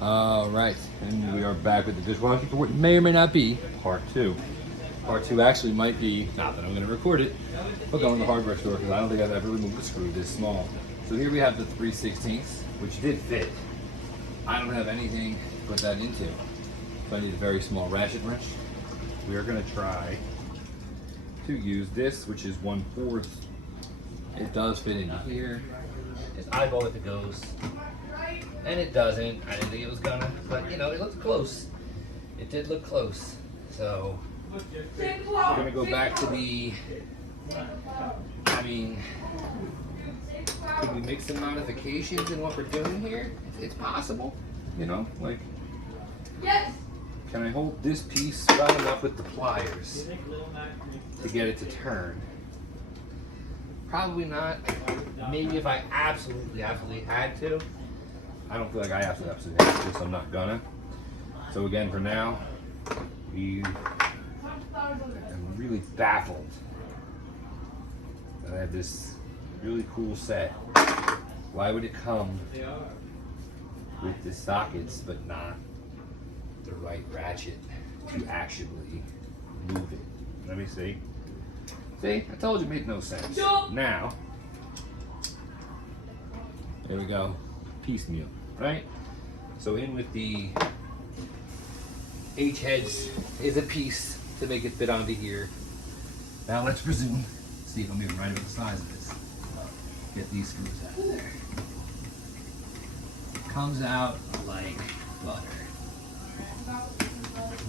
All right, and we are back with the dishwasher for what may or may not be part two. Part two actually might be, not that I'm going to record it, but go in the hardware store because I don't think I've ever removed a screw this small. So here we have the 3/16, which did fit. I don't have anything to put that into, so I need a very small ratchet wrench. We are going to try to use this, which is 1/4. It does fit in here. Just eyeball if it goes. And it doesn't. I didn't think it was gonna, but you know, it looked close. It did look close. So we're gonna go back to the, I mean, could we make some modifications in what we're doing here? It's possible, you know, like, Yes. can I hold this piece well enough with the pliers to get it to turn? Probably not. Maybe if I absolutely had to. I don't feel like I absolutely have to, so I'm not gonna. So again, for now, I'm really baffled that I have this really cool set. Why would it come with the sockets but not the right ratchet to actually move it? Let me see. See, I told you it made no sense. Now, there we go. Piecemeal, right? So in with the H heads is a piece to make it fit onto here. Now let's presume, see if I'm even right about the size of this. Get these screws out of there. Comes out like butter.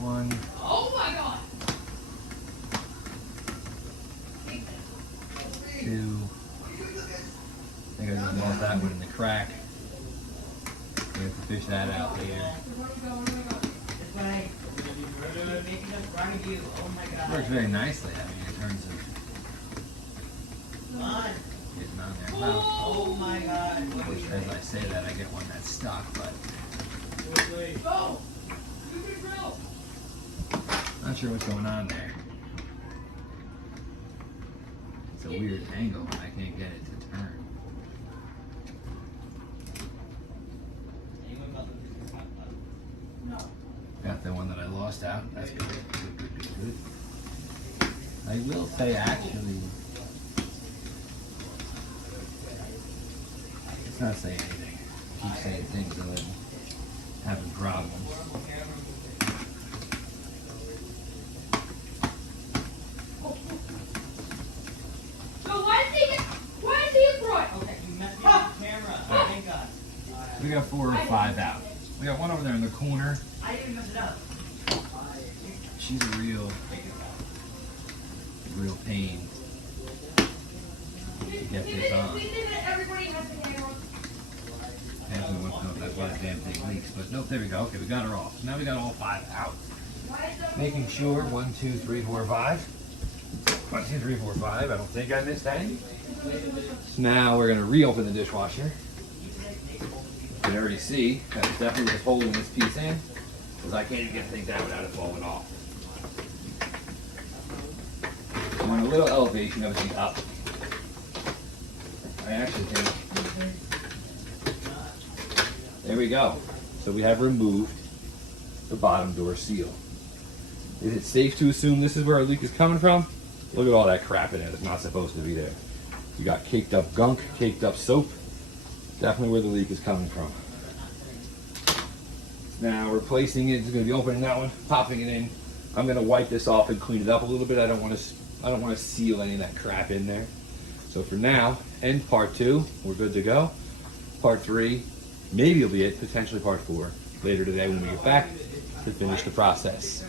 One. Oh my God. Two. I think I just lost that one in the crack. We have to fish that out later. Works very nicely, I mean, in terms of getting on there. Well, Oh my God. which, as I say that, I get one that's stuck, but Go. You can drill. not sure what's going on there. It's a weird angle, and I can't get it to turn. No. Got the one that I lost out. That's good. Good. I will say, actually, it's not saying anything. Keep saying things and then having problems. So why is he in front? Okay, you messed me up the camera. Thank God. We got 4 or 5 out. We got one over there in the corner. I didn't even mess it up. She's a real pain to get this on. We think that everybody has the camera. Anthony wants to know if that's why the damn thing leaks, but nope, there we go. Okay, we got her off. Now we got all 5 out. Why is that? Making sure 1, 2, 3, 4, 5. 1, 2, 3, 4, 5. I don't think I missed any. So now we're gonna reopen the dishwasher. You can already see that it's definitely just holding this piece in, because I can't even get things out without it falling off. I want a little elevation of it up. I actually think. There we go. So we have removed the bottom door seal. Is it safe to assume this is where our leak is coming from? Look at all that crap in it that's not supposed to be there. You got caked up gunk, caked up soap. Definitely where the leak is coming from. Now replacing it is going to be opening that one, popping it in. I'm going to wipe this off and clean it up a little bit. I don't want to seal any of that crap in there. So for now, end part 2. We're good to go. Part 3, maybe it'll be it. Potentially part 4 later today when we get back to finish the process.